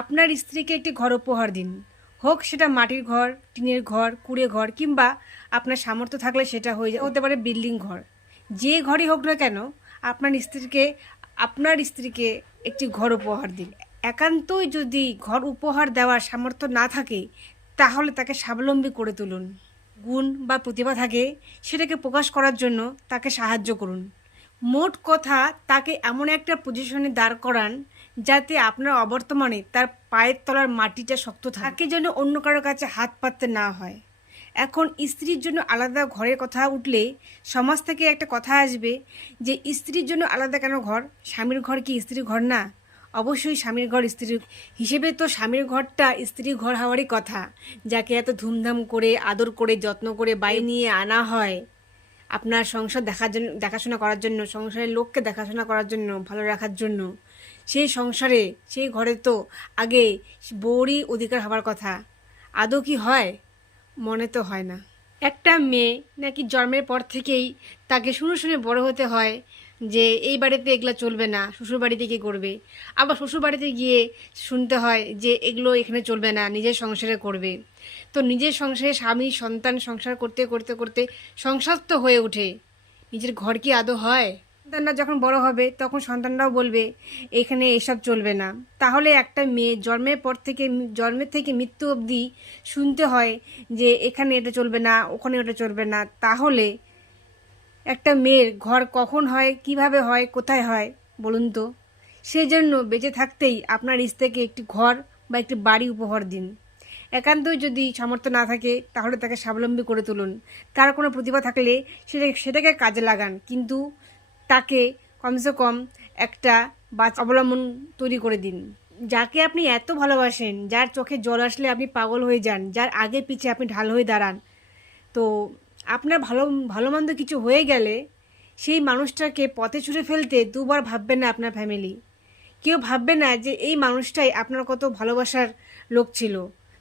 আপনার স্ত্রীকে একটি ঘর উপহার দিন। হোক সেটা মাটির ঘর, টিনের ঘর, কুড়ে ঘর, কিংবা আপনার সামর্থ্য থাকলে সেটা হয়ে হতে পারে বিল্ডিং ঘর। যে ঘরই হোক না কেন, আপনার স্ত্রীকে আপনার স্ত্রীকে একটি ঘর উপহার দিন। একান্তই যদি ঘর উপহার দেওয়ার সামর্থ্য না থাকে, তাহলে তাকে স্বাবলম্বী করে তুলুন। গুণ বা প্রতিভা থাকে, সেটাকে প্রকাশ করার জন্য তাকে সাহায্য করুন। মোট কথা, তাকে এমন একটা পজিশনে দাঁড় করান যাতে আপনার অবর্তমানে তার পায়ের তলার মাটিটা শক্ত থাকে। যেন অন্য কারোর কাছে হাত পাততে না হয়। এখন স্ত্রীর জন্য আলাদা ঘরের কথা উঠলে সমাজ থেকে একটা কথা আসবে যে, স্ত্রীর জন্য আলাদা কেন ঘর? স্বামীর ঘর কি স্ত্রীর ঘর না? অবশ্যই স্বামীর ঘর স্ত্রীর হিসেবে তো স্বামীর ঘরটা স্ত্রীর ঘর হওয়ারই কথা। যাকে এত ধুমধাম করে, আদর করে, যত্ন করে বাই নিয়ে আনা হয়। আপনার সংসার দেখার জন্য, দেখাশোনা করার জন্য, সংসারের লোককে দেখাশোনা করার জন্য, ভালো রাখার জন্য। সেই সংসারে, সেই ঘরে তো আগে বউরই অধিকার হওয়ার কথা। আদৌ কি হয়? মনে তো হয় না। একটা মেয়ে নাকি জন্মের পর থেকেই তাকে শুনে শুনে বড় হতে হয় যে, এই বাড়িতে এগুলো চলবে না শ্বশুর বাড়িতে কী করবে? আবার শ্বশুর বাড়িতে গিয়ে শুনতে হয় যে, এগুলো এখানে চলবে না, নিজের সংসারে করবে। তো নিজের সংসারে স্বামী, সন্তান সংসার করতে করতে করতে সংসার তো হয়ে ওঠে। নিজের ঘর কি আদৌ হয়? সন্তানরা যখন বড় হবে, তখন সন্তানরাও বলবে, এখানে এসব চলবে না। তাহলে একটা মেয়ে জন্মের পর থেকে জন্মের থেকে মৃত্যু অবধি শুনতে হয় যে, এখানে এটা চলবে না, ওখানে ওটা চলবে না। তাহলে একটা মেয়ের ঘর কখন হয়, কীভাবে হয়, কোথায় হয়, বলুন তো? সেই জন্য বেঁচে থাকতেই আপনার স্ত্রীকে একটি ঘর বা একটি বাড়ি উপহার দিন। একান্তই যদি সামর্থ্য না থাকে, তাহলে তাকে স্বাবলম্বী করে তুলুন। তার কোনো প্রতিভা থাকলে সেটা সেটাকে কাজে লাগান। কিন্তু তাকে কমসে কম একটা বাচ অবলম্বন তৈরি করে দিন। যাকে আপনি এত ভালোবাসেন, যার চোখে জল আসলে আপনি পাগল হয়ে যান, যার আগে পিছে আপনি ঢাল হয়ে দাঁড়ান। তো আপনার ভালো ভালো মন্দ কিছু হয়ে গেলে সেই মানুষটাকে পথে ছুঁড়ে ফেলতে দুবার ভাববেন না আপনার ফ্যামিলি কেউ ভাববে না যে এই মানুষটাই আপনার কত ভালোবাসার লোক ছিল।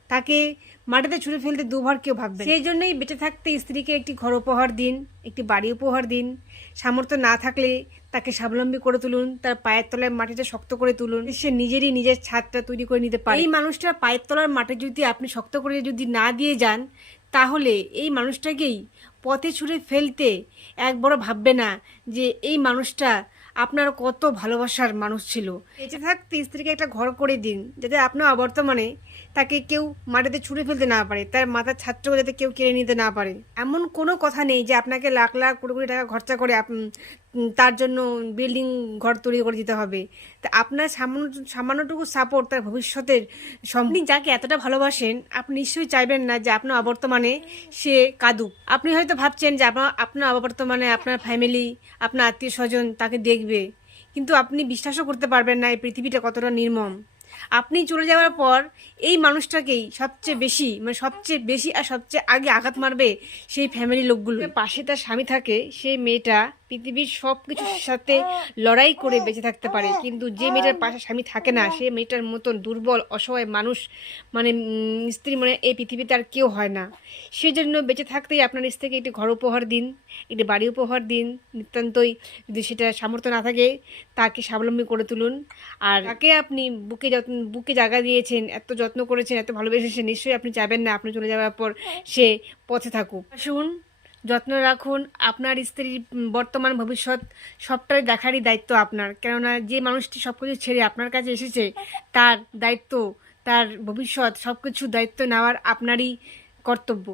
তাকে মাটিতে ছুঁড়ে ফেলতে দুবার কেউ ভাববে সেই জন্যই বেঁচে থাকতে স্ত্রীকে একটি ঘর উপহার দিন একটি বাড়ি উপহার দিন। সামর্থ্য না থাকলে তাকে স্বাবলম্বী করে তুলুন তার পায়ের তলায় মাটিটা শক্ত করে তুলুন। সে নিজেরই নিজের ছাদটা তৈরি করে নিতে পারে। এই মানুষটার পায়ের তলার মাটি যদি আপনি শক্ত করে যদি না দিয়ে যান তাহলে এই মানুষটাকেই পথে ছুঁড়ে ফেলতে একবারও ভাববে না যে এই মানুষটা আপনার কত ভালোবাসার মানুষ ছিল। বেঁচে থাকতে স্ত্রীকে একটা ঘর করে দিন, যাতে আপনার অবর্তমানে তাকে কেউ মাটিতে ছুঁড়ে ফেলতে না পারে, তার মাথার ছাত্র যাতে কেউ কেড়ে নিতে না পারে। এমন কোনো কথা নেই যে আপনাকে লাখ লাখ কোটি কোটি টাকা খরচা করে তার জন্য বিল্ডিং ঘর তৈরি করে দিতে হবে। তা আপনার সামান্য সামান্যটুকু সাপোর্ট তার ভবিষ্যতের সম- আপনি যাকে এতটা ভালোবাসেন আপনি নিশ্চয়ই চাইবেন না যে আপনার অবর্তমানে সে কাঁদুক। আপনি হয়তো ভাবছেন যে আপনার আপনার অবর্তমানে আপনার ফ্যামিলি আপনার আত্মীয় স্বজন তাকে দেখবে। কিন্তু আপনি বিশ্বাসও করতে পারবেন না এই পৃথিবীটা কতটা নির্মম। আপনি চলে যাওয়ার পর এই মানুষটাকেই সবচেয়ে বেশি মানে সবচেয়ে বেশি আর সবচেয়ে আগে আঘাত মারবে সেই ফ্যামিলি লোকগুলো। পাশে তার স্বামী থাকে সেই মেয়েটা পৃথিবীর সব কিছুর সাথে লড়াই করে বেঁচে থাকতে পারে। কিন্তু যে মেয়েটার পাশে স্বামী থাকে না সে মেয়েটার মতন দুর্বল অসহায় মানুষ মানে স্ত্রী মানে এই পৃথিবীতে আর কেউ হয় না। সেজন্য বেঁচে থাকতেই আপনার স্ত্রীকে একটি ঘর উপহার দিন একটি বাড়ি উপহার দিন। নিতান্তই যদি সেটা সামর্থ্য না থাকে তাকে স্বাবলম্বী করে তুলুন। আর তাকে আপনি বুকে যত্ন বুকে জায়গা দিয়েছেন এত যত্ন করেছেন এত ভালোবেসেছেন নিশ্চয়ই আপনি চাইবেন না আপনি চলে যাওয়ার পর সে পথে থাকুক। আসুন যত্ন রাখুন। আপনার স্ত্রীর বর্তমান ভবিষ্যৎ সবটাই দেখারই দায়িত্ব আপনার। কেননা যে মানুষটি সব কিছু ছেড়ে আপনার কাছে এসেছে, তার দায়িত্ব, তার ভবিষ্যৎ সব কিছু দায়িত্ব নেওয়ার আপনারই কর্তব্য।